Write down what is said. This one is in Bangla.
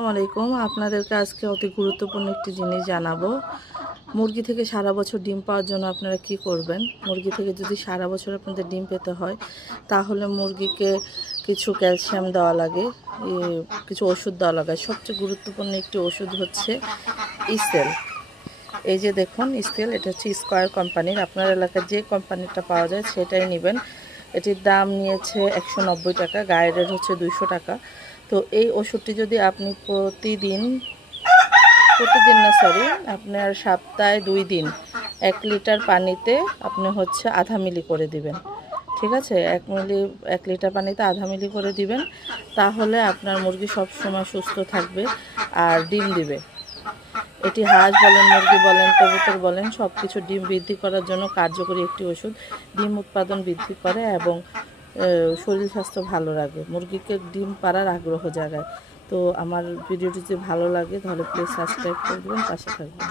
আসসালামু আলাইকুম। আপনাদেরকে আজকে অতি গুরুত্বপূর্ণ একটি জিনিস জানাবো। মুরগি থেকে সারা বছর ডিম পাওয়ার জন্য আপনারা কি করবেন? মুরগি থেকে যদি সারা বছর আপনাদের ডিম পেতে হয়, তাহলে মুরগিকে কিছু ক্যালসিয়াম দেওয়া লাগে, কিছু ওষুধ দেওয়া লাগে। সবচেয়ে গুরুত্বপূর্ণ একটি ওষুধ হচ্ছে ইসেল। এই যে দেখুন ইসেল, এটা হচ্ছে স্কয়ার কোম্পানির। আপনার এলাকায় যে কোম্পানিটা পাওয়া যায় সেটাই নেবেন। এটির দাম নিয়েছে 190 টাকা, গায়ের রেট হচ্ছে 200 টাকা। তো এই ওষুধটি যদি আপনি প্রতিদিন না সরি আপনার সপ্তাহে 2 দিন 1 লিটার পানিতে আপনি হচ্ছে আধা মিলি করে দিবেন। ঠিক আছে, 1 লিটার পানিতে আধা মিলি করে দিবেন। তাহলে আপনার মুরগি সব সময় সুস্থ থাকবে আর ডিম দিবে। এটি হাঁস বলেন, মুরগি বলেন, কবুতর বলেন, সব কিছু ডিম বৃদ্ধি করার জন্য কার্যকরী একটি ওষুধ। ডিম উৎপাদন বৃদ্ধি করে এবং শরীর স্বাস্থ্য ভালো রাখে, মুরগিকে ডিম পাড়ার আগ্রহ জাগায়। তো আমার ভিডিওটি যদি ভালো লাগে তাহলে প্লিজ সাবস্ক্রাইব করে দেবেন, পাশে থাকবেন।